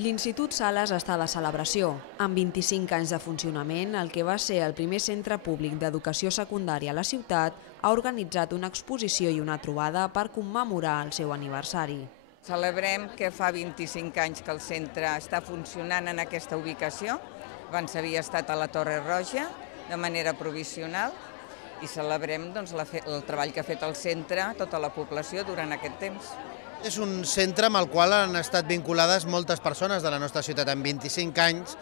L'Institut Sales està de celebració. Amb 25 anys de funcionament, el que va ser el primer centre públic d'educació secundària a la ciutat ha organitzat una exposició i una trobada per commemorar el seu aniversari. Celebrem que fa 25 anys que el centre està funcionant en aquesta ubicació. Abans havia estat a la Torre Roja de manera provisional i celebrem el treball que ha fet el centre a tota la població durant aquest temps. És un centre amb el qual han estat vinculades moltes persones de la nostra ciutat. En 25 anys,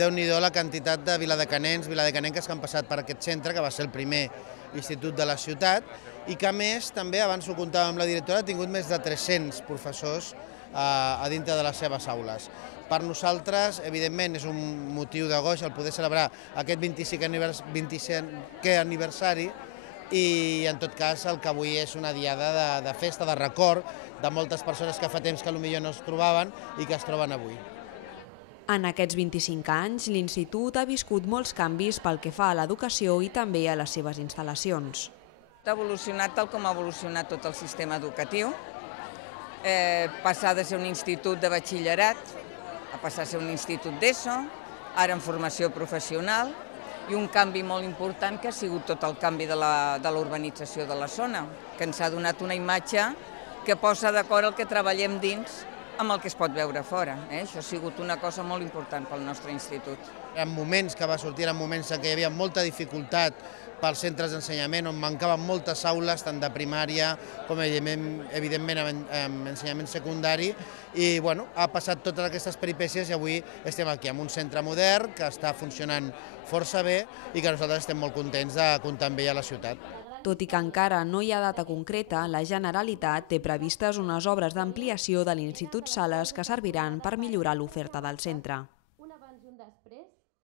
déu-n'hi-do la quantitat de viladecanenques que han passat per aquest centre, que va ser el primer institut de la ciutat, i que a més, també, abans ho contàvem amb la directora, ha tingut més de 300 professors a dintre de les seves aules. Per nosaltres, evidentment, és un motiu de goig el poder celebrar aquest 25è aniversari, i en tot cas el que avui és una diada de festa, de record de moltes persones que fa temps que potser no es trobaven i que es troben avui. En aquests 25 anys, l'Institut ha viscut molts canvis pel que fa a l'educació i també a les seves instal·lacions. Ha evolucionat tal com ha evolucionat tot el sistema educatiu, passar de ser un institut de batxillerat a passar a ser un institut d'ESO, ara en formació professional, i un canvi molt important que ha sigut tot el canvi de la urbanització de la zona, que ens ha donat una imatge que posa d'acord el que treballem dins amb el que es pot veure fora. Això ha sigut una cosa molt important pel nostre institut. En moments que va sortir, en moments en què hi havia molta dificultat pels centres d'ensenyament, on mancaven moltes aules, tant de primària com evidentment en ensenyament secundari, i ha passat totes aquestes peripècies i avui estem aquí amb un centre modern que està funcionant força bé i que nosaltres estem molt contents de comptar amb ell a la ciutat. Tot i que encara no hi ha data concreta, la Generalitat té previstes unes obres d'ampliació de l'Institut Sales que serviran per millorar l'oferta del centre.